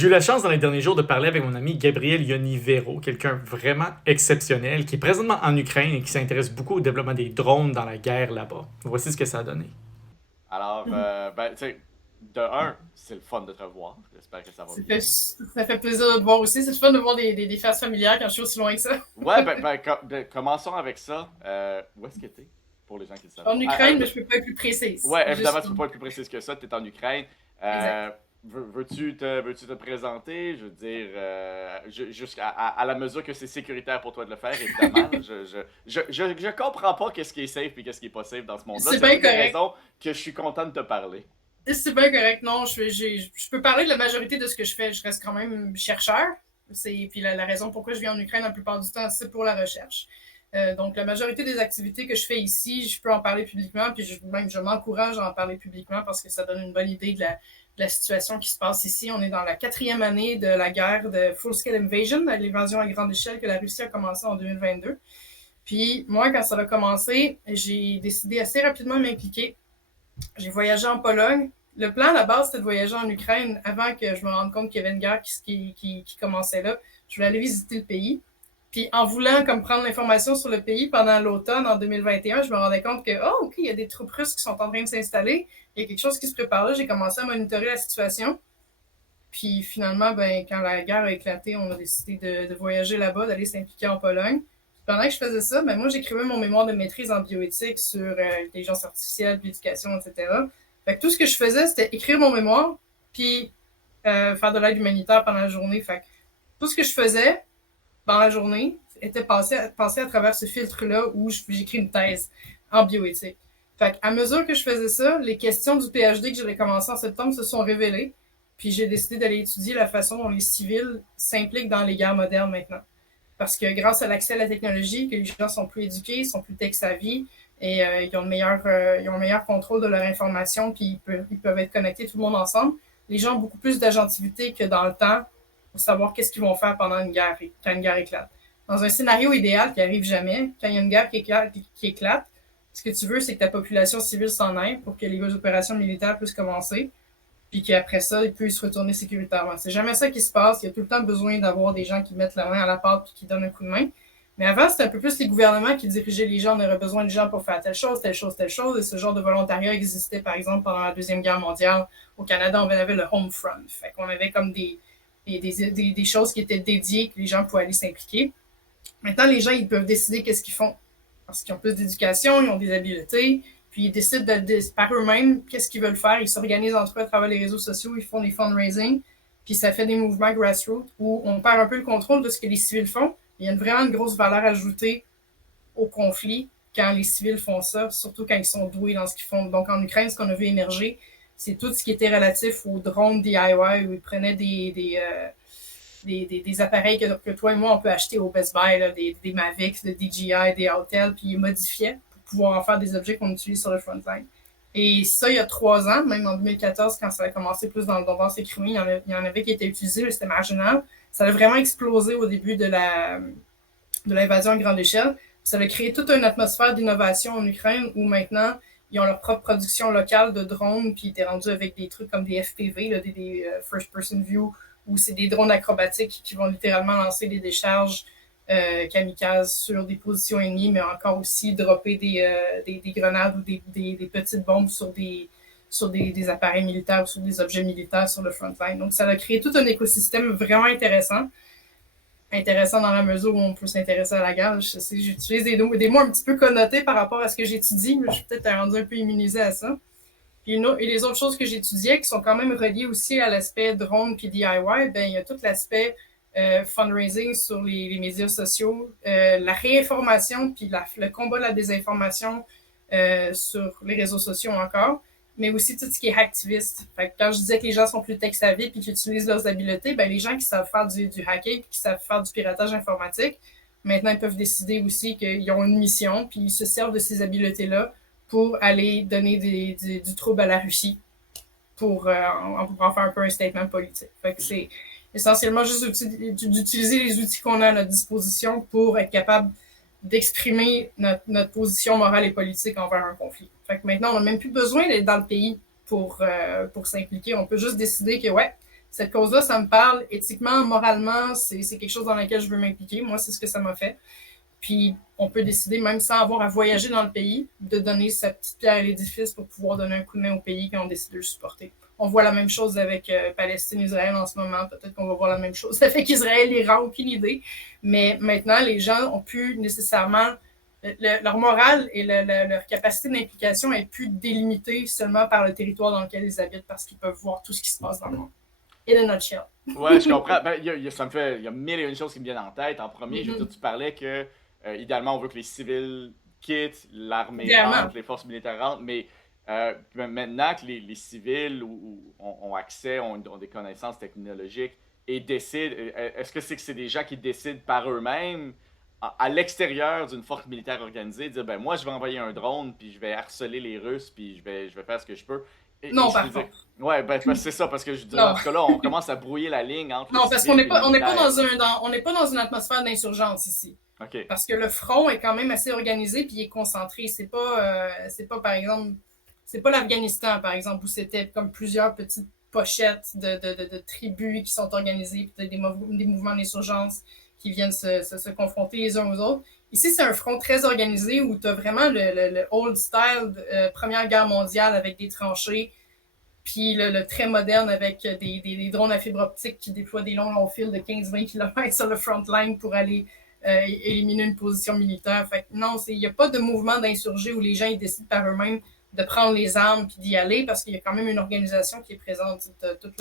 J'ai eu la chance dans les derniers jours de parler avec mon ami Gabriel Yonivero, quelqu'un vraiment exceptionnel qui est présentement en Ukraine et qui s'intéresse beaucoup au développement des drones dans la guerre là-bas. Voici ce que ça a donné. Alors, ben, tu sais, de un, c'est le fun de te revoir. J'espère que ça va bien. Ça fait plaisir de te voir aussi. C'est le fun de voir des faces familières quand je suis aussi loin que ça. Ouais, commençons avec ça. Où est-ce que t'es? Pour les gens qui le savent En pas. Ukraine, mais je peux pas être plus précise. Ouais, évidemment, Juste, tu peux pas être plus précise que ça. T'es en Ukraine. exact. Veux-tu te présenter? Je veux dire, jusqu'à la mesure que c'est sécuritaire pour toi de le faire, évidemment. Là. Je comprends pas qu'est-ce qui est safe et qu'est-ce qui est pas safe dans ce monde-là. C'est C'est bien une des correct. raisons que je suis content de te parler. C'est bien correct. Non, je peux parler de la majorité de ce que je fais. Je reste quand même chercheur. Puis la raison pourquoi je viens en Ukraine la plupart du temps, c'est pour la recherche. Donc, la majorité des activités que je fais ici, je peux en parler publiquement, puis je m'encourage à en parler publiquement parce que ça donne une bonne idée de la situation qui se passe ici. On est dans la 4e année de la guerre de Full-Scale Invasion, l'évasion à grande échelle que la Russie a commencé en 2022. Puis, moi, quand ça a commencé, j'ai décidé assez rapidement de m'impliquer. J'ai voyagé en Pologne. Le plan à la base, c'était de voyager en Ukraine avant que je me rende compte qu'il y avait une guerre qui commençait là. Je voulais aller visiter le pays. Puis en voulant comme prendre l'information sur le pays pendant l'automne en 2021, je me rendais compte que, oh, OK, il y a des troupes russes qui sont en train de s'installer. Il y a quelque chose qui se prépare là. J'ai commencé à monitorer la situation. Puis finalement, ben, quand la guerre a éclaté, on a décidé de voyager là-bas, d'aller s'impliquer en Pologne. Puis pendant que je faisais ça, ben, moi, j'écrivais mon mémoire de maîtrise en bioéthique sur l'intelligence artificielle, puis l'éducation, etc. Fait que tout ce que je faisais, c'était écrire mon mémoire, puis faire de l'aide humanitaire pendant la journée. Fait que tout ce que je faisais dans la journée était passé à travers ce filtre-là où j'écris une thèse en bioéthique. Fait à mesure que je faisais ça, les questions du PhD que j'avais commencé en septembre se sont révélées. Puis j'ai décidé d'aller étudier la façon dont les civils s'impliquent dans les guerres modernes maintenant. Parce que grâce à l'accès à la technologie, que les gens sont plus éduqués, sont plus tech-savvy et ils ont un meilleur contrôle de leur information, puis ils peuvent être connectés tout le monde ensemble. Les gens ont beaucoup plus d'agentivité que dans le temps pour savoir qu'est-ce qu'ils vont faire pendant une guerre, quand une guerre éclate. Dans un scénario idéal qui arrive jamais, quand il y a une guerre qui éclate, ce que tu veux, c'est que ta population civile s'en aille pour que les opérations militaires puissent commencer, puis qu'après ça, ils puissent se retourner sécuritairement. C'est jamais ça qui se passe. Il y a tout le temps besoin d'avoir des gens qui mettent la main à la pâte puis qui donnent un coup de main. Mais avant, c'était un peu plus les gouvernements qui dirigeaient les gens. On aurait besoin de gens pour faire telle chose, telle chose, telle chose. Et ce genre de volontariat existait, par exemple, pendant la Deuxième Guerre mondiale. Au Canada, on avait le Home Front. Fait qu'on avait comme des choses qui étaient dédiées, que les gens pouvaient aller s'impliquer. Maintenant, les gens, ils peuvent décider qu'est-ce qu'ils font. Parce qu'ils ont plus d'éducation, ils ont des habiletés, puis ils décident par eux-mêmes qu'est-ce qu'ils veulent faire. Ils s'organisent entre eux à travers les réseaux sociaux, ils font des fundraising, puis ça fait des mouvements grassroots où on perd un peu le contrôle de ce que les civils font. Il y a vraiment une grosse valeur ajoutée au conflit quand les civils font ça, surtout quand ils sont doués dans ce qu'ils font. Donc en Ukraine, ce qu'on a vu émerger, c'est tout ce qui était relatif aux drones DIY, où ils prenaient des appareils que toi et moi, on peut acheter au Best Buy, là, des Mavics, des DJI, des Autel, puis ils modifiaient pour pouvoir en faire des objets qu'on utilise sur le frontline. Et ça, il y a 3 ans, même en 2014, quand ça a commencé plus dans le Donbass et Crimée, il y en avait qui étaient utilisés, mais c'était marginal. Ça a vraiment explosé au début de l'invasion à grande échelle. Ça a créé toute une atmosphère d'innovation en Ukraine où maintenant, ils ont leur propre production locale de drones, puis ils étaient rendus avec des trucs comme des FPV, là, des First Person View, où c'est des drones acrobatiques qui vont littéralement lancer des décharges kamikazes sur des positions ennemies, mais encore aussi dropper des grenades ou des petites bombes sur des appareils militaires ou sur des objets militaires sur le frontline. Donc, ça a créé tout un écosystème vraiment intéressant dans la mesure où on peut s'intéresser à la guerre. Je sais, j'utilise des mots un petit peu connotés par rapport à ce que j'étudie, mais je suis peut-être rendu un peu immunisé à ça. Puis et les autres choses que j'étudiais, qui sont quand même reliées aussi à l'aspect drone puis DIY, ben il y a tout l'aspect fundraising sur les médias sociaux, la réinformation puis le combat de la désinformation sur les réseaux sociaux encore, mais aussi tout ce qui est hacktiviste. Fait que quand je disais que les gens sont plus tech-savvy puis qu'ils utilisent leurs habiletés, ben les gens qui savent faire du hacking puis qui savent faire du piratage informatique, maintenant ils peuvent décider aussi qu'ils ont une mission puis ils se servent de ces habiletés-là pour aller donner du trouble à la Russie pour en faire un peu un statement politique. Fait que c'est essentiellement juste d'utiliser les outils qu'on a à notre disposition pour être capable d'exprimer notre position morale et politique envers un conflit. Fait que maintenant, on n'a même plus besoin d'être dans le pays pour s'impliquer. On peut juste décider que, ouais, Cette cause-là, ça me parle éthiquement, moralement, c'est quelque chose dans lequel je veux m'impliquer. Moi, c'est ce que ça m'a fait. Puis, on peut décider, même sans avoir à voyager dans le pays, de donner sa petite pierre à l'édifice pour pouvoir donner un coup de main au pays quand on décide de le supporter. On voit la même chose avec Palestine-Israël en ce moment. Peut-être qu'on va voir la même chose avec Israël-Iran, aucune idée. Mais maintenant, les gens ont pu nécessairement... leur morale et leur capacité d'implication est plus délimitée seulement par le territoire dans lequel ils habitent parce qu'ils peuvent voir tout ce qui se passe dans le monde. In a nutshell. Ouais, je comprends. Ben, il y a mille et une choses qui me viennent en tête. En premier, je veux dire, tu parlais que idéalement, on veut que les civils quittent, l'armée rentre, les forces militaires rentrent, mais maintenant que les civils ont accès, ont des connaissances technologiques et décident, est-ce que c'est des gens qui décident par eux-mêmes à l'extérieur d'une force militaire organisée, dire ben moi je vais envoyer un drone puis je vais harceler les Russes puis je vais faire ce que je peux. Non, par contre. Ouais, ben c'est ça, parce que je dis, dans ce cas-là, on commence à brouiller la ligne entre. Non, parce qu'on n'est pas dans une atmosphère d'insurgence ici. Okay. Parce que le front est quand même assez organisé puis il est concentré. C'est pas par exemple, c'est pas l'Afghanistan, par exemple, où c'était comme plusieurs petites pochettes de tribus qui sont organisées, peut-être des mouvements d'insurgence qui viennent se confronter les uns aux autres. Ici, c'est un front très organisé où tu as vraiment le old style Première Guerre mondiale avec des tranchées, puis le très moderne avec des drones à fibre optique qui déploient des longs fils de 15-20 km sur le front line pour aller éliminer une position militaire. Fait que non, il n'y a pas de mouvement d'insurgés où les gens ils décident par eux-mêmes de prendre les armes puis d'y aller parce qu'il y a quand même une organisation qui est présente. Toute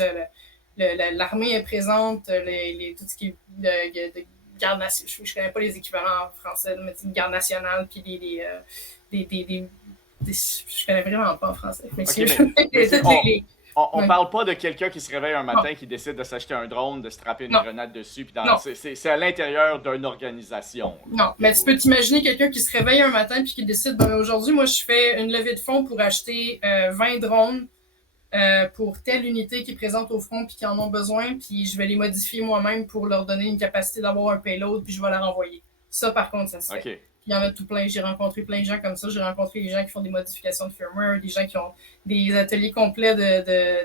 l'armée est présente, tout ce qui est garde nationale. Je connais pas les équivalents en français, mais garde nationale puis je connais vraiment pas en français. Okay, on parle pas de quelqu'un qui se réveille un matin, qui décide de s'acheter un drone, de se trapper une grenade dessus. C'est à l'intérieur d'une organisation. Non, mais tu peux t'imaginer quelqu'un qui se réveille un matin puis qui décide, ben, aujourd'hui, moi, je fais une levée de fonds pour acheter 20 drones pour telle unité qui est présente au front puis qui en ont besoin, puis je vais les modifier moi-même pour leur donner une capacité d'avoir un payload puis je vais la renvoyer. Ça, par contre, ça se fait. Okay. Il y en a tout plein. J'ai rencontré plein de gens comme ça. J'ai rencontré des gens qui font des modifications de firmware, des gens qui ont des ateliers complets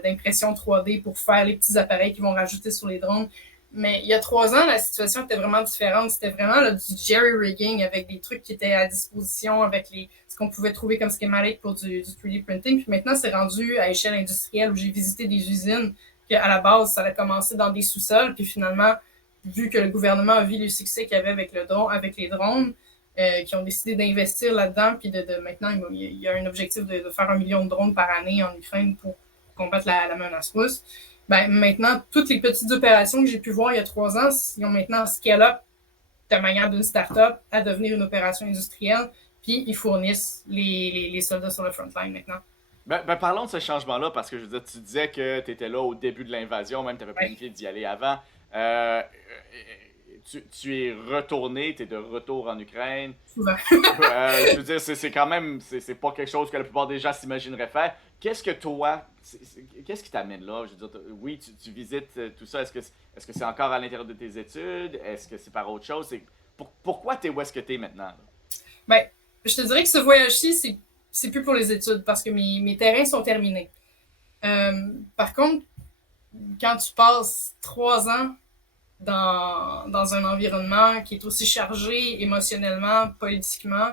d'impression 3D pour faire les petits appareils qu'ils vont rajouter sur les drones. Mais il y a 3 ans, la situation était vraiment différente. C'était vraiment là, du jerry-rigging avec des trucs qui étaient à disposition, avec ce qu'on pouvait trouver comme schematique pour du 3D printing. Puis maintenant, c'est rendu à échelle industrielle où j'ai visité des usines qu'à la base, ça allait commencer dans des sous-sols. Puis finalement, vu que le gouvernement a vu le succès qu'il y avait avec les drones, qui ont décidé d'investir là-dedans, puis maintenant, il y a un objectif de faire 1 million de drones par année en Ukraine pour combattre la menace russe. Ben, maintenant, toutes les petites opérations que j'ai pu voir il y a 3 ans, ils ont maintenant scale-up de manière d'une start-up à devenir une opération industrielle, puis ils fournissent les soldats sur le front line maintenant. Ben, parlons de ce changement-là, parce que je veux dire, tu disais que tu étais là au début de l'invasion, même tu avais planifié d'y aller avant. Tu es retourné, tu es de retour en Ukraine. Je veux dire, c'est quand même, c'est pas quelque chose que la plupart des gens s'imagineraient faire. Qu'est-ce qui t'amène là? Je veux dire, oui, tu visites tout ça. Est-ce que c'est encore à l'intérieur de tes études? Est-ce que c'est par autre chose? Pourquoi tu es où est-ce que tu es maintenant? Là? Ben, je te dirais que ce voyage-ci, c'est plus pour les études parce que mes terrains sont terminés. Par contre, quand tu passes 3 ans dans un environnement qui est aussi chargé émotionnellement, politiquement,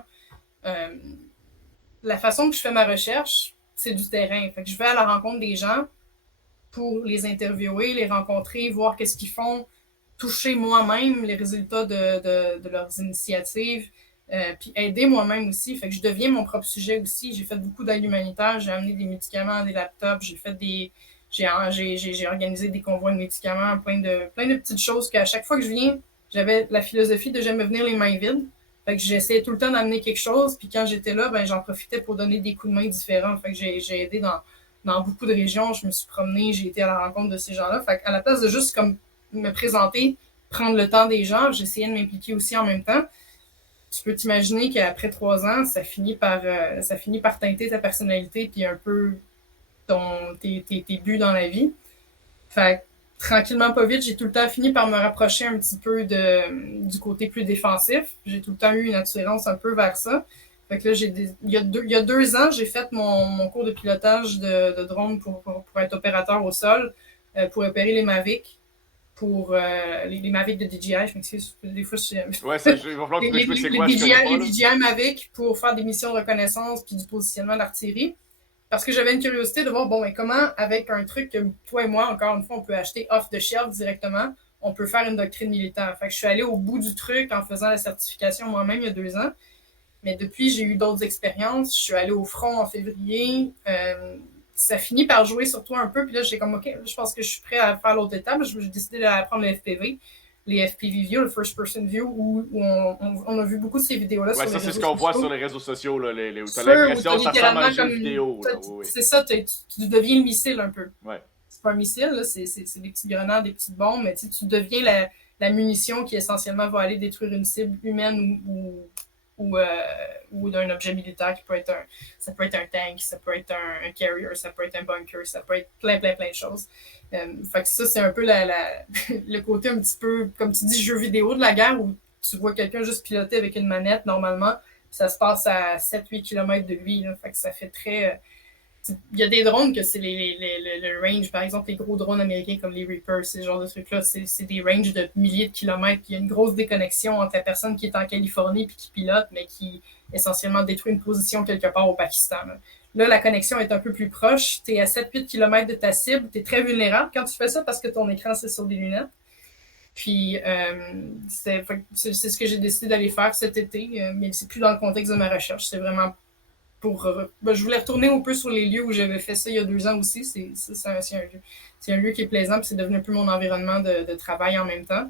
la façon que je fais ma recherche, c'est du terrain. Fait que je vais à la rencontre des gens pour les interviewer, les rencontrer, voir qu'est-ce qu'ils font, toucher moi-même les résultats de leurs initiatives, puis aider moi-même aussi. Fait que je deviens mon propre sujet aussi. J'ai fait beaucoup d'aide humanitaire, j'ai amené des médicaments, des laptops, j'ai organisé des convois de médicaments, plein de petites choses qu'à chaque fois que je viens, j'avais la philosophie de jamais venir les mains vides. Fait que j'essayais tout le temps d'amener quelque chose, puis quand j'étais là, ben j'en profitais pour donner des coups de main différents. Fait que j'ai aidé dans beaucoup de régions, je me suis promenée, j'ai été à la rencontre de ces gens-là. Fait qu'à la place de juste comme me présenter, prendre le temps des gens, j'essayais de m'impliquer aussi en même temps. Tu peux t'imaginer qu'après 3 ans, ça finit par teinter ta personnalité puis un peu tes buts dans la vie. Fait que, tranquillement, pas vite, j'ai tout le temps fini par me rapprocher un petit peu du côté plus défensif. J'ai tout le temps eu une attirance un peu vers ça. Fait que là, il y a 2 ans, j'ai fait mon cours de pilotage de drone pour être opérateur au sol. pour opérer les Mavic, pour les Mavic de DJI, je m'excuse, des fois je... Ouais, il va falloir que tu m'expliques c'est quoi, les DJI Mavic pour faire des missions de reconnaissance puis du positionnement d'artillerie. Parce que j'avais une curiosité de voir, bon, mais comment, avec un truc que toi et moi, encore une fois, on peut acheter off the shelf directement, on peut faire une doctrine militaire. Fait que je suis allée au bout du truc en faisant la certification moi-même il y a 2 ans. Mais depuis, j'ai eu d'autres expériences. Je suis allée au front en février. Ça finit par jouer sur toi un peu. Puis là, j'ai comme, OK, je pense que je suis prêt à faire l'autre étape. J'ai décidé d'apprendre le FPV, les FPV View, le First Person View, où on a vu beaucoup de ces vidéos-là. Ouais, ça, c'est ce qu'on voit sur les réseaux sociaux. Là, où t'as l'impression que ça ressemble à un jeu vidéo. C'est ça, tu deviens le missile un peu. Ouais. C'est pas un missile, là, c'est des petites grenades, des petites bombes, mais tu deviens la munition qui essentiellement va aller détruire une cible humaine ou d'un objet militaire qui peut être ça peut être un tank, ça peut être un carrier, ça peut être un bunker, ça peut être plein de choses. Fait que ça, c'est un peu le côté un petit peu, comme tu dis, jeu vidéo de la guerre où tu vois quelqu'un juste piloter avec une manette normalement, ça se passe à 7-8 km de lui. Là, fait que ça fait très... il y a des drones que c'est le range, par exemple, les gros drones américains comme les Reapers, ce genre de trucs-là, c'est des ranges de milliers de kilomètres. Il y a une grosse déconnexion entre la personne qui est en Californie et qui pilote, mais qui essentiellement détruit une position quelque part au Pakistan. Là, la connexion est un peu plus proche. Tu es à 7-8 km de ta cible. Tu es très vulnérable quand tu fais ça parce que ton écran, c'est sur des lunettes. Puis, c'est ce que j'ai décidé d'aller faire cet été, mais c'est plus dans le contexte de ma recherche. C'est vraiment je voulais retourner un peu sur les lieux où j'avais fait ça il y a 2 ans aussi. C'est un lieu qui est plaisant, puis c'est devenu un peu mon environnement de travail en même temps.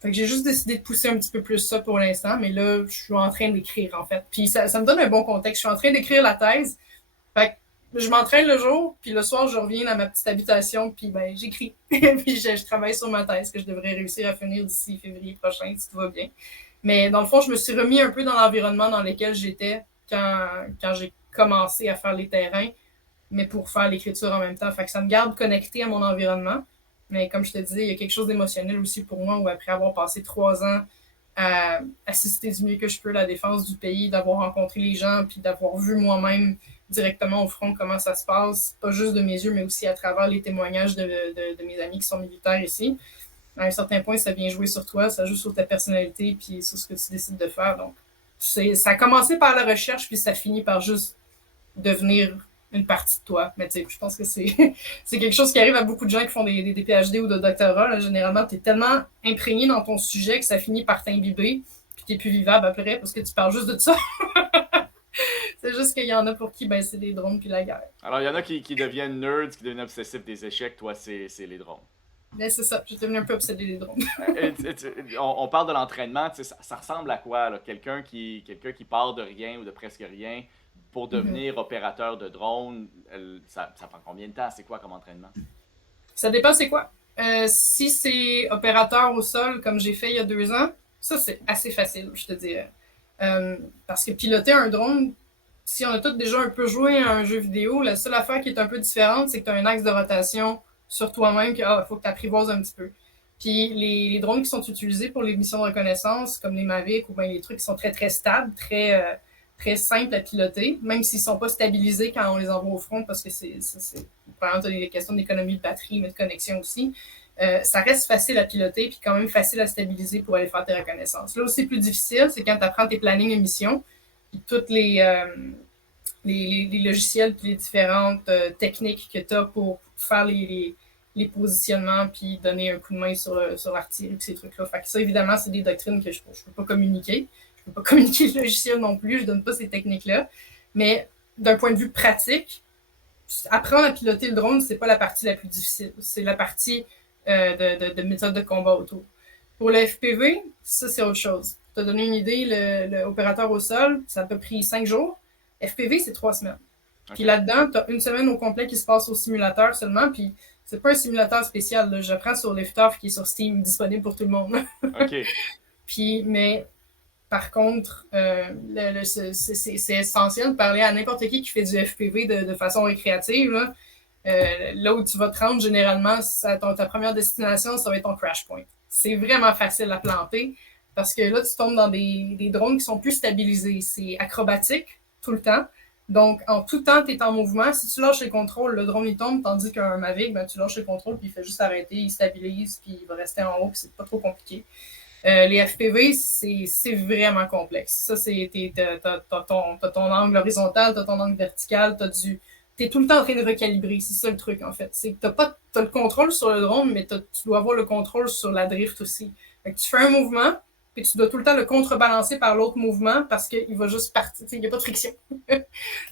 Fait que j'ai juste décidé de pousser un petit peu plus ça pour l'instant, mais là, je suis en train d'écrire, en fait. Puis ça me donne un bon contexte. Je suis en train d'écrire la thèse. Fait que je m'entraîne le jour, puis le soir, je reviens dans ma petite habitation, puis ben, j'écris. Puis je travaille sur ma thèse que je devrais réussir à finir d'ici février prochain, si tout va bien. Mais dans le fond, je me suis remis un peu dans l'environnement dans lequel j'étais quand j'ai commencé à faire les terrains, mais pour faire l'écriture en même temps. Fait que ça me garde connecté à mon environnement. Mais comme je te disais, il y a quelque chose d'émotionnel aussi pour moi où après avoir passé 3 ans à assister du mieux que je peux à la défense du pays, d'avoir rencontré les gens, puis d'avoir vu moi-même directement au front comment ça se passe, pas juste de mes yeux, mais aussi à travers les témoignages de mes amis qui sont militaires ici. À un certain point, ça vient jouer sur toi, ça joue sur ta personnalité, puis sur ce que tu décides de faire. Donc, ça a commencé par la recherche, puis ça finit par juste devenir une partie de toi. Mais tu sais, je pense que c'est quelque chose qui arrive à beaucoup de gens qui font des PhD ou de doctorat. Là. Généralement, tu es tellement imprégné dans ton sujet que ça finit par t'imbiber, puis tu n'es plus vivable après parce que tu parles juste de ça. C'est juste qu'il y en a pour qui ben, c'est les drones puis la guerre. Alors, il y en a qui deviennent nerds, qui deviennent obsessifs des échecs. Toi, c'est les drones. Ben, c'est ça, j'ai devenu un peu obsédé des drones. On parle de l'entraînement, ça ressemble à quoi? Quelqu'un qui part de rien ou de presque rien pour devenir opérateur de drone, ça prend combien de temps? C'est quoi comme entraînement? Ça dépend c'est quoi. Si c'est opérateur au sol, comme j'ai fait il y a 2 ans, ça c'est assez facile, je te dirais. Parce que piloter un drone, si on a tous déjà un peu joué à un jeu vidéo, la seule affaire qui est un peu différente, c'est que tu as un axe de rotation sur toi-même qu'il faut que tu apprivoises un petit peu. Puis les drones qui sont utilisés pour les missions de reconnaissance, comme les Mavic ou bien les trucs qui sont très, très stables, très, très simples à piloter, même s'ils ne sont pas stabilisés quand on les envoie au front, parce que par exemple, tu as des questions d'économie de batterie, mais de connexion aussi. Ça reste facile à piloter, puis quand même facile à stabiliser pour aller faire tes reconnaissances. Là où c'est plus difficile, c'est quand tu apprends tes plannings de mission, puis toutes les logiciels, puis les différentes techniques que tu as pour faire les positionnements, puis donner un coup de main sur l'artillerie, puis ces trucs-là. Fait que ça, évidemment, c'est des doctrines que je ne peux pas communiquer. Je ne peux pas communiquer le logiciel non plus, je ne donne pas ces techniques-là. Mais d'un point de vue pratique, apprendre à piloter le drone, c'est pas la partie la plus difficile. C'est la partie de méthode de combat autour. Pour le FPV, ça, c'est autre chose. Tu as donné une idée, l'opérateur au sol, ça a pris 5 jours. FPV, c'est 3 semaines. Okay. Puis là-dedans, tu as 1 semaine au complet qui se passe au simulateur seulement, puis c'est pas un simulateur spécial. Là. J'apprends sur Liftoff qui est sur Steam, disponible pour tout le monde. OK. Puis, mais par contre, c'est essentiel de parler à n'importe qui fait du FPV de façon récréative. Là où tu vas te rendre, généralement, ta première destination, ça va être ton crash point. C'est vraiment facile à planter parce que là, tu tombes dans des drones qui sont plus stabilisés. C'est acrobatique tout le temps. Donc, en tout temps, tu es en mouvement. Si tu lâches les contrôles, le drone il tombe, tandis qu'un Mavic, ben, tu lâches les contrôles, puis il fait juste arrêter, il stabilise, puis il va rester en haut, puis c'est pas trop compliqué. Les FPV, c'est vraiment complexe. Ça, t'as ton angle horizontal, t'as ton angle vertical, t'es tout le temps en train de recalibrer. C'est ça le truc, en fait. C'est que t'as le contrôle sur le drone, mais tu dois avoir le contrôle sur la drift aussi. Fait que tu fais un mouvement, puis tu dois tout le temps le contrebalancer par l'autre mouvement parce qu'il va juste partir. Il n'y a pas de friction.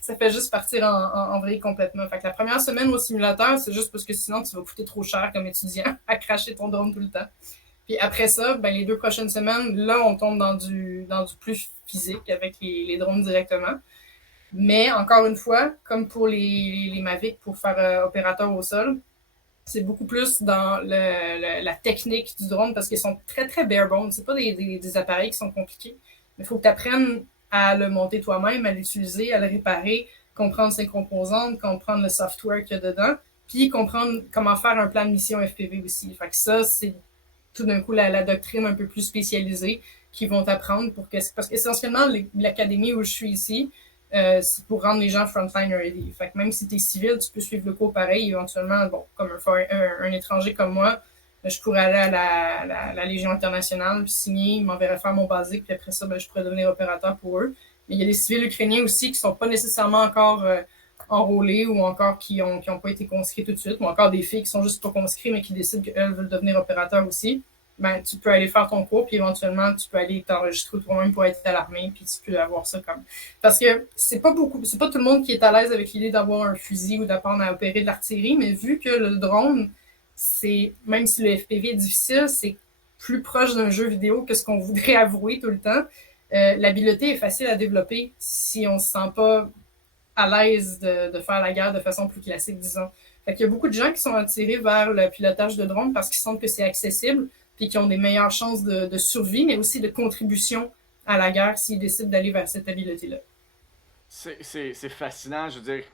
Ça fait juste partir en vrille complètement. Fait que la première semaine au simulateur, c'est juste parce que sinon, tu vas coûter trop cher comme étudiant à cracher ton drone tout le temps. Puis après ça, ben, les 2 prochaines semaines, là, on tombe dans du plus physique avec les drones directement. Mais encore une fois, comme pour les Mavic pour faire opérateur au sol, c'est beaucoup plus dans la technique du drone parce qu'ils sont très, très bare bones. C'est pas des appareils qui sont compliqués. Mais il faut que tu apprennes à le monter toi-même, à l'utiliser, à le réparer, comprendre ses composantes, comprendre le software qu'il y a dedans, puis comprendre comment faire un plan de mission FPV aussi. Fait que ça, c'est tout d'un coup la doctrine un peu plus spécialisée qu'ils vont apprendre parce qu'essentiellement, l'académie où je suis ici, c'est pour rendre les gens frontline ready. Fait que même si tu es civil, tu peux suivre le cours pareil. Éventuellement, bon, comme un étranger comme moi, je pourrais aller à la Légion internationale, puis signer, ils m'enverraient faire mon basique, puis après ça, ben, je pourrais devenir opérateur pour eux. Mais il y a des civils ukrainiens aussi qui sont pas nécessairement encore enrôlés ou encore qui ont pas été conscrits tout de suite, ou encore des filles qui sont juste pas conscrites mais qui décident qu'elles veulent devenir opérateurs aussi. Ben, tu peux aller faire ton cours, puis éventuellement, tu peux aller t'enregistrer toi-même pour être à l'armée, puis tu peux avoir ça comme... Parce que c'est pas tout le monde qui est à l'aise avec l'idée d'avoir un fusil ou d'apprendre à opérer de l'artillerie, mais vu que le drone, même si le FPV est difficile, c'est plus proche d'un jeu vidéo que ce qu'on voudrait avouer tout le temps. L'habileté est facile à développer si on se sent pas à l'aise de faire la guerre de façon plus classique, disons. Fait qu'il y a beaucoup de gens qui sont attirés vers le pilotage de drone parce qu'ils sentent que c'est accessible puis qui ont des meilleures chances de survie, mais aussi de contribution à la guerre s'ils décident d'aller vers cette habileté-là. C'est fascinant, je veux dire,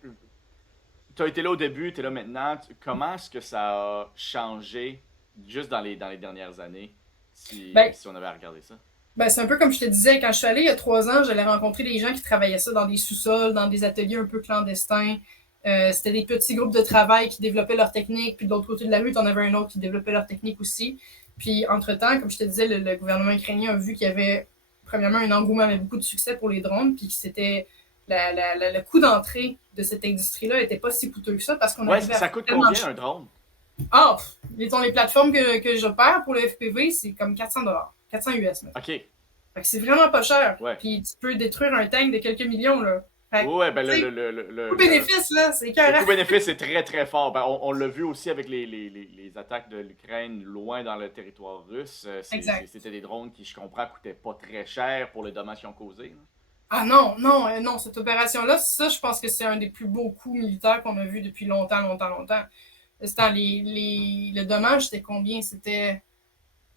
tu as été là au début, tu es là maintenant. Comment est-ce que ça a changé juste dans les dernières années, si on avait à regarder ça? Ben, c'est un peu comme je te disais, quand je suis allée il y a 3 ans, j'allais rencontrer des gens qui travaillaient ça dans des sous-sols, dans des ateliers un peu clandestins. C'était des petits groupes de travail qui développaient leur technique, puis de l'autre côté de la rue, t'en avais un autre qui développait leur technique aussi. Puis, entre-temps, comme je te disais, le gouvernement ukrainien a vu qu'il y avait, premièrement, un engouement avec beaucoup de succès pour les drones, puis que c'était le coût d'entrée de cette industrie-là n'était pas si coûteux que ça, parce qu'on ouais, ça coûte combien un drone? Ah, les plateformes que j'opère pour le FPV, c'est comme 400 $. 400 US maintenant. OK. Fait que c'est vraiment pas cher. Ouais. Puis tu peux détruire un tank de quelques millions, là. Fait que, ouais, ben le coût-bénéfice, là, c'est carré. Le coût-bénéfice est très, très fort. Ben, on l'a vu aussi avec les attaques de l'Ukraine loin dans le territoire russe. C'était des drones qui, je comprends, coûtaient pas très cher pour les dommages qu'ils ont causés. Ah non, cette opération-là, ça, je pense que c'est un des plus beaux coups militaires qu'on a vu depuis longtemps. Le dommage, c'était combien?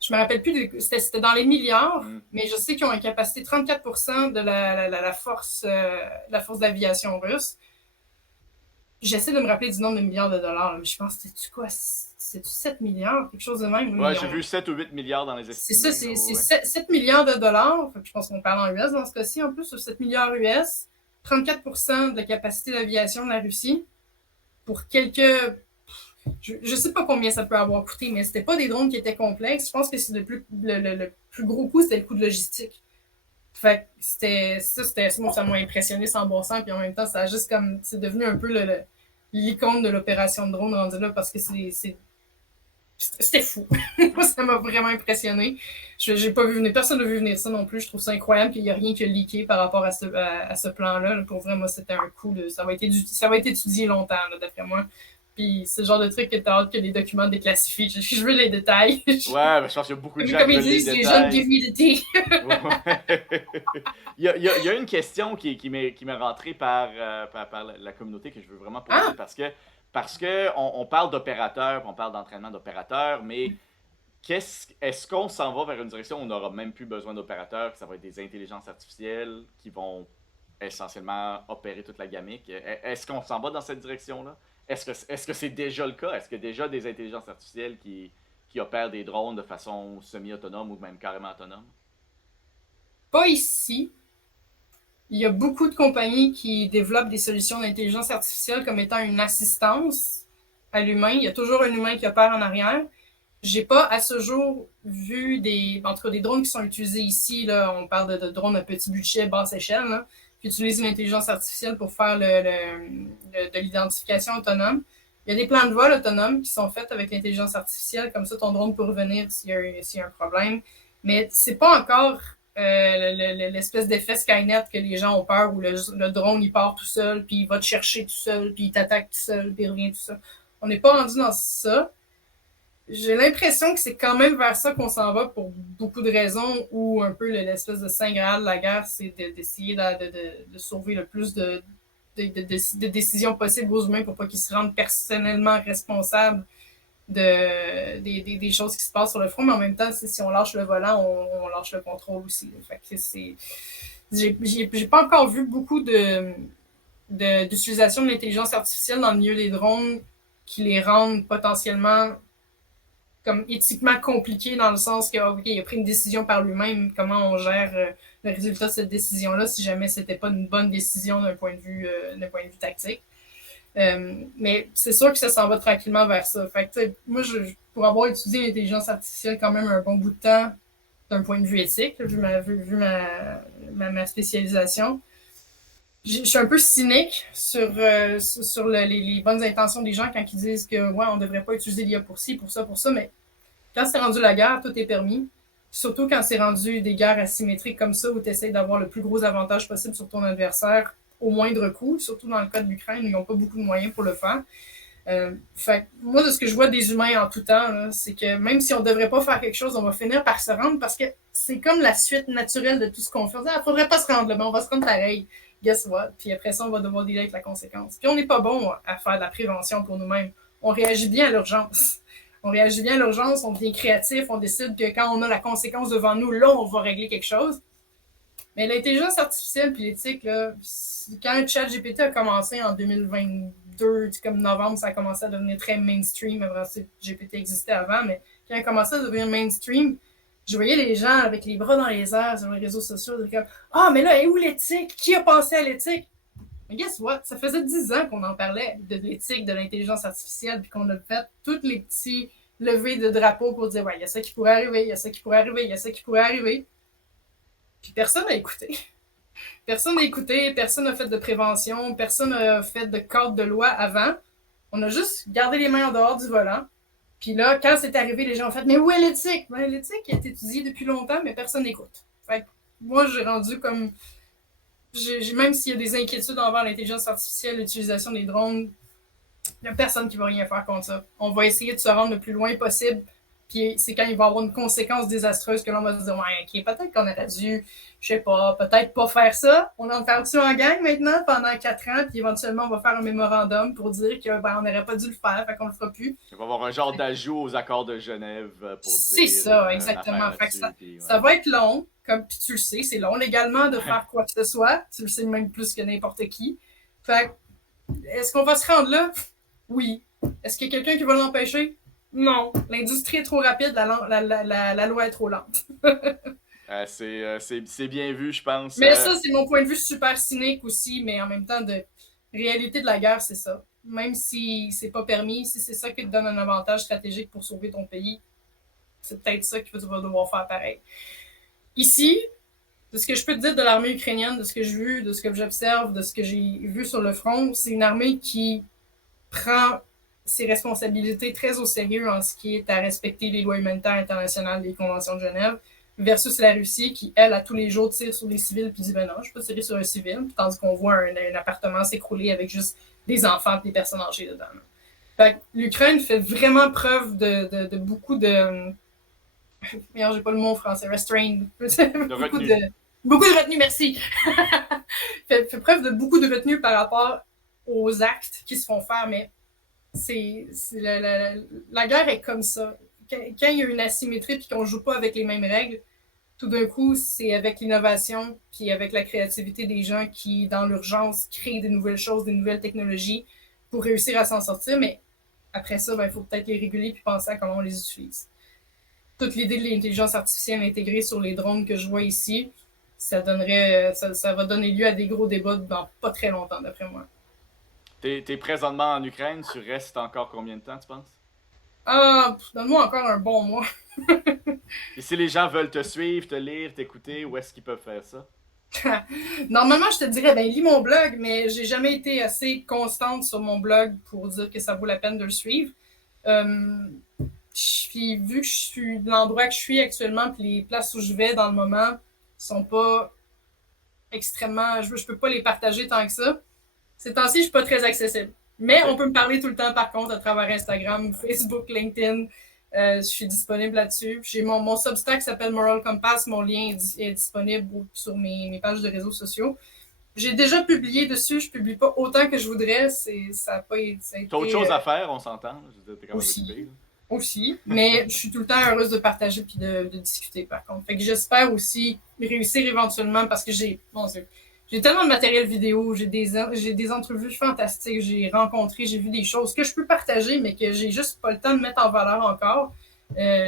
Je me rappelle plus, c'était dans les milliards, mais je sais qu'ils ont une capacité 34% de la force d'aviation russe. J'essaie de me rappeler du nombre de milliards de dollars, mais je pense que c'était quoi? C'était 7 milliards, quelque chose de même? Ouais, j'ai vu 7 ou 8 milliards dans les estimés. C'est ça, c'est 7 milliards de dollars. Je pense qu'on parle en US dans ce cas-ci, en plus, sur 7 milliards US, 34% de la capacité d'aviation de la Russie, pour quelques... Je sais pas combien ça peut avoir coûté, mais c'était pas des drones qui étaient complexes. Je pense que c'est le plus gros coût, c'était le coût de logistique. Fait que moi, ça m'a impressionné sans bon sens, puis en même temps, ça a juste comme, c'est devenu un peu l'icône de l'opération de drone rendu là, parce que c'était fou. Moi, ça m'a vraiment impressionné. J'ai pas vu venir, personne n'a vu venir ça non plus. Je trouve ça incroyable, puis il n'y a rien qui a leaké par rapport à ce plan-là. Pour vrai, moi, c'était un coup ça va être étudié longtemps, là, d'après moi. Puis c'est le genre de truc que t'as hâte que les documents déclassifient. Je veux les détails. Ouais, mais je pense qu'il y a beaucoup de gens qui veulent les détails. Les gens give me the tea. il y a une question qui m'est rentrée par la communauté que je veux vraiment poser parce que on parle d'opérateurs, on parle d'entraînement d'opérateurs, mais est-ce qu'on s'en va vers une direction où on n'aura même plus besoin d'opérateurs, que ça va être des intelligences artificielles qui vont essentiellement opérer toute la gamique? Est-ce qu'on s'en va dans cette direction-là? Est-ce que c'est déjà le cas? Est-ce qu'il y a déjà des intelligences artificielles qui opèrent des drones de façon semi-autonome ou même carrément autonome? Pas ici. Il y a beaucoup de compagnies qui développent des solutions d'intelligence artificielle comme étant une assistance à l'humain. Il y a toujours un humain qui opère en arrière. J'ai pas à ce jour vu en tout cas des drones qui sont utilisés ici. Là, on parle de drones à petit budget, basse échelle, là, qui utilisent une intelligence artificielle pour faire de l'identification autonome. Il y a des plans de vol autonomes qui sont faits avec l'intelligence artificielle, comme ça ton drone peut revenir s'il y a un problème. Mais c'est pas encore l'espèce d'effet Skynet que les gens ont peur où le drone il part tout seul, puis il va te chercher tout seul, puis il t'attaque tout seul, puis il revient tout seul. On n'est pas rendu dans ça. J'ai l'impression que c'est quand même vers ça qu'on s'en va pour beaucoup de raisons, où un peu l'espèce de saint graal de la guerre, c'est d'essayer de sauver le plus de décisions possibles aux humains pour pas qu'ils se rendent personnellement responsables des choses qui se passent sur le front, mais en même temps, si on lâche le volant, on lâche le contrôle aussi. Fait que j'ai pas encore vu beaucoup d'utilisation de l'intelligence artificielle dans le milieu des drones qui les rendent potentiellement comme éthiquement compliqué dans le sens que okay, il a pris une décision par lui-même, comment on gère le résultat de cette décision-là si jamais c'était pas une bonne décision d'un point de vue tactique. Mais c'est sûr que ça s'en va tranquillement vers ça. Fait que, moi, pour avoir étudié l'intelligence artificielle quand même un bon bout de temps d'un point de vue éthique, vu ma spécialisation, je suis un peu cynique sur les bonnes intentions des gens quand ils disent que ouais, on devrait pas utiliser l'IA pour ci, pour ça, mais quand c'est rendu la guerre, tout est permis. Surtout quand c'est rendu des guerres asymétriques comme ça, où tu essaies d'avoir le plus gros avantage possible sur ton adversaire au moindre coût, surtout dans le cas de l'Ukraine, ils n'ont pas beaucoup de moyens pour le faire. Fait moi, de ce que je vois des humains en tout temps, là, c'est que même si on ne devrait pas faire quelque chose, on va finir par se rendre parce que c'est comme la suite naturelle de tout ce qu'on fait. Il ne faudrait pas se rendre là, mais on va se rendre pareil. Guess what? Puis après ça, on va devoir dealer avec la conséquence. Puis on n'est pas bon à faire de la prévention pour nous-mêmes. On réagit bien à l'urgence. On réagit bien à l'urgence, on devient créatif, on décide que quand on a la conséquence devant nous, là, on va régler quelque chose. Mais l'intelligence artificielle puis l'éthique, là, quand ChatGPT a commencé en 2022, comme novembre, ça a commencé à devenir très mainstream. GPT existait avant, mais quand il a commencé à devenir mainstream, je voyais les gens avec les bras dans les airs sur les réseaux sociaux, comme ah, mais là, est où l'éthique? Qui a pensé à l'éthique? Mais guess what? Ça faisait 10 ans qu'on en parlait de l'éthique, de l'intelligence artificielle, puis qu'on a fait tous les petits levées de drapeaux pour dire ouais, il y a ça qui pourrait arriver, il y a ça qui pourrait arriver, il y a ça qui pourrait arriver. Puis personne n'a écouté. Personne n'a écouté, personne n'a fait de prévention, personne n'a fait de cadre de loi avant. On a juste gardé les mains en dehors du volant. Puis là, quand c'est arrivé, les gens ont fait « Mais où est l'éthique? » Ben, l'éthique est étudiée depuis longtemps, mais personne n'écoute. Fait que moi, j'ai rendu comme... même s'il y a des inquiétudes envers l'intelligence artificielle, l'utilisation des drones, il n'y a personne qui va rien faire contre ça. On va essayer de se rendre le plus loin possible. Puis c'est quand il va y avoir une conséquence désastreuse que l'on va se dire « Ouais, OK, peut-être qu'on aurait dû, je sais pas, peut-être pas faire ça. On en fait-tu en gang maintenant pendant 4 ans, puis éventuellement, on va faire un mémorandum pour dire qu'on n'aurait pas dû le faire, fait qu'on le fera plus. » Il va y avoir un genre d'ajout aux accords de Genève pour dire... C'est ça, exactement. Fait que ça va être long, comme puis tu le sais, c'est long légalement de faire quoi que ce soit. Tu le sais même plus que n'importe qui. Fait que, est-ce qu'on va se rendre là? Oui. Est-ce qu'il y a quelqu'un qui va l'empêcher? Non. L'industrie est trop rapide, la loi est trop lente. C'est bien vu, je pense. Mais ça, c'est mon point de vue super cynique aussi, mais en même temps, de réalité de la guerre, c'est ça. Même si c'est pas permis, si c'est ça qui te donne un avantage stratégique pour sauver ton pays, c'est peut-être ça que tu vas devoir faire pareil. Ici, de ce que je peux te dire de l'armée ukrainienne, de ce que j'ai vu, de ce que j'observe, de ce que j'ai vu sur le front, c'est une armée qui prend ses responsabilités très au sérieux en ce qui est à respecter les lois humanitaires internationales des conventions de Genève, versus la Russie qui, elle, à tous les jours, tire sur les civils puis dit « Ben non, je peux tirer sur un civil », tandis qu'on voit un appartement s'écrouler avec juste des enfants et des personnes âgées dedans. Fait que l'Ukraine fait vraiment preuve de beaucoup de... Merde, j'ai pas le mot en français. Restrained. Beaucoup de retenue, merci. fait preuve de beaucoup de retenue par rapport aux actes qui se font faire, mais la guerre est comme ça. Quand il y a une asymétrie et qu'on joue pas avec les mêmes règles, tout d'un coup, c'est avec l'innovation puis avec la créativité des gens qui, dans l'urgence, créent des nouvelles choses, des nouvelles technologies pour réussir à s'en sortir, mais après ça, il faut peut-être les réguler puis penser à comment on les utilise. Toute l'idée de l'intelligence artificielle intégrée sur les drones que je vois ici, ça donnerait, ça va donner lieu à des gros débats dans pas très longtemps, d'après moi. T'es présentement en Ukraine, tu restes encore combien de temps, tu penses? Ah, donne-moi encore un bon mois. Et si les gens veulent te suivre, te lire, t'écouter, où est-ce qu'ils peuvent faire ça? Normalement, je te dirais, ben, lis mon blog, mais j'ai jamais été assez constante sur mon blog pour dire que ça vaut la peine de le suivre. Puis, vu que je suis de l'endroit que je suis actuellement, puis les places où je vais dans le moment sont pas extrêmement. Je peux pas les partager tant que ça. Ces temps-ci, je suis pas très accessible. Mais on peut me parler tout le temps, par contre, à travers Instagram, Facebook, LinkedIn. Je suis disponible là-dessus. J'ai mon Substack qui s'appelle Moral Compass. Mon lien est disponible sur mes pages de réseaux sociaux. J'ai déjà publié dessus. Je publie pas autant que je voudrais. Ça a pas été... T'as autre chose à faire, on s'entend. Je veux dire, t'es quand même occupé. Aussi, mais je suis tout le temps heureuse de partager puis de discuter, par contre. Fait que j'espère aussi réussir éventuellement parce que j'ai tellement de matériel vidéo, j'ai des entrevues fantastiques, j'ai vu des choses que je peux partager, mais que j'ai juste pas le temps de mettre en valeur encore.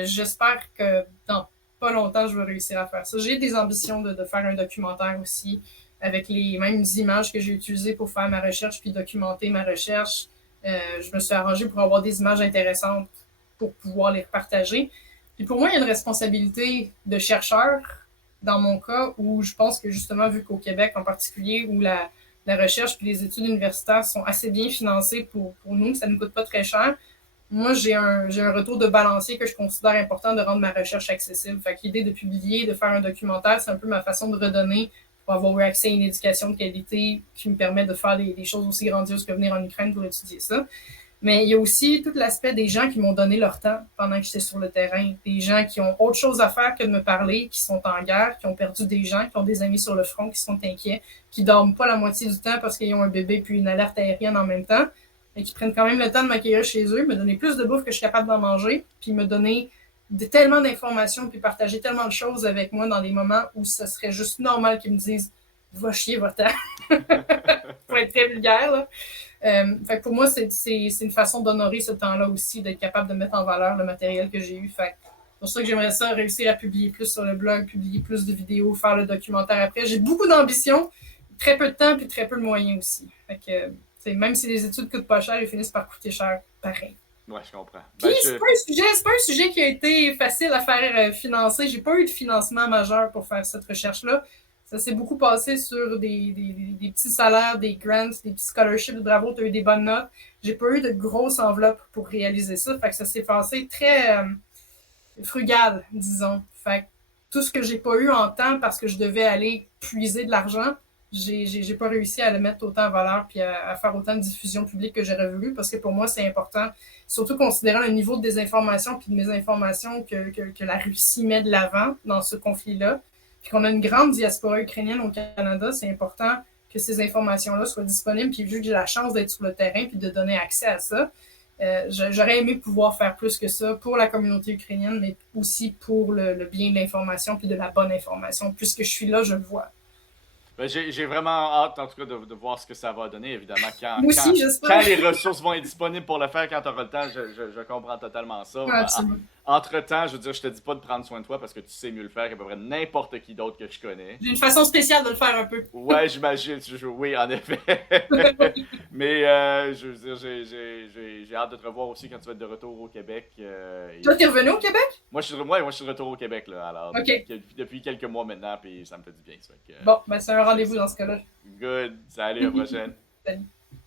J'espère que dans pas longtemps, je vais réussir à faire ça. J'ai des ambitions de faire un documentaire aussi, avec les mêmes images que j'ai utilisées pour faire ma recherche puis documenter ma recherche. Je me suis arrangée pour avoir des images intéressantes pour pouvoir les partager. Puis pour moi, il y a une responsabilité de chercheur dans mon cas où je pense que justement, vu qu'au Québec en particulier, où la recherche puis les études universitaires sont assez bien financées pour nous, ça ne nous coûte pas très cher, moi, j'ai un retour de balancier que je considère important de rendre ma recherche accessible. Fait que l'idée de publier, de faire un documentaire, c'est un peu ma façon de redonner pour avoir eu accès à une éducation de qualité qui me permet de faire des choses aussi grandioses que venir en Ukraine pour étudier ça. Mais il y a aussi tout l'aspect des gens qui m'ont donné leur temps pendant que j'étais sur le terrain. Des gens qui ont autre chose à faire que de me parler, qui sont en guerre, qui ont perdu des gens, qui ont des amis sur le front, qui sont inquiets, qui dorment pas la moitié du temps parce qu'ils ont un bébé puis une alerte aérienne en même temps, mais qui prennent quand même le temps de m'accueillir chez eux, me donner plus de bouffe que je suis capable d'en manger, puis me donner tellement d'informations, puis partager tellement de choses avec moi dans des moments où ce serait juste normal qu'ils me disent « Va chier votre temps ». Pour être très vulgaire, là. Fait que pour moi, c'est une façon d'honorer ce temps-là aussi, d'être capable de mettre en valeur le matériel que j'ai eu. Fait que c'est pour ça que j'aimerais ça réussir à publier plus sur le blog, publier plus de vidéos, faire le documentaire après. J'ai beaucoup d'ambition, très peu de temps puis très peu de moyens aussi. Fait que même si les études coûtent pas cher, ils finissent par coûter cher pareil. Ouais, je comprends. Puis c'est pas un sujet qui a été facile à faire financer. J'ai pas eu de financement majeur pour faire cette recherche-là. Ça s'est beaucoup passé sur des petits salaires, des grants, des petits scholarships. Bravo, tu as eu des bonnes notes. J'ai pas eu de grosses enveloppes pour réaliser ça. Fait que ça s'est passé très frugal, disons. Fait que tout ce que j'ai pas eu en temps parce que je devais aller puiser de l'argent, j'ai pas réussi à le mettre autant en valeur puis à faire autant de diffusion publique que j'aurais voulu parce que pour moi, c'est important. Surtout considérant le niveau de désinformation puis de mésinformation que la Russie met de l'avant dans ce conflit-là. Puis qu'on a une grande diaspora ukrainienne au Canada, c'est important que ces informations-là soient disponibles. Puis vu que j'ai la chance d'être sur le terrain puis de donner accès à ça, j'aurais aimé pouvoir faire plus que ça pour la communauté ukrainienne, mais aussi pour le bien de l'information puis de la bonne information. Puisque je suis là, je le vois. Ben, j'ai vraiment hâte, en tout cas, de voir ce que ça va donner, évidemment. Quand les ressources vont être disponibles pour le faire, quand tu auras le temps, je comprends totalement ça. Ouais, entre-temps, je veux dire, je te dis pas de prendre soin de toi parce que tu sais mieux le faire qu'à peu près n'importe qui d'autre que je connais. J'ai une façon spéciale de le faire un peu. Ouais, j'imagine. Oui, en effet. Mais je veux dire, j'ai hâte de te revoir aussi quand tu vas être de retour au Québec. Toi, t'es revenu au Québec? Moi, je suis de retour au Québec, là, alors. Okay. Depuis quelques mois maintenant, puis ça me fait du bien. Ça fait que, bon, ben c'est un rendez-vous dans ce cas-là. Good. Salut, à la prochaine. Salut.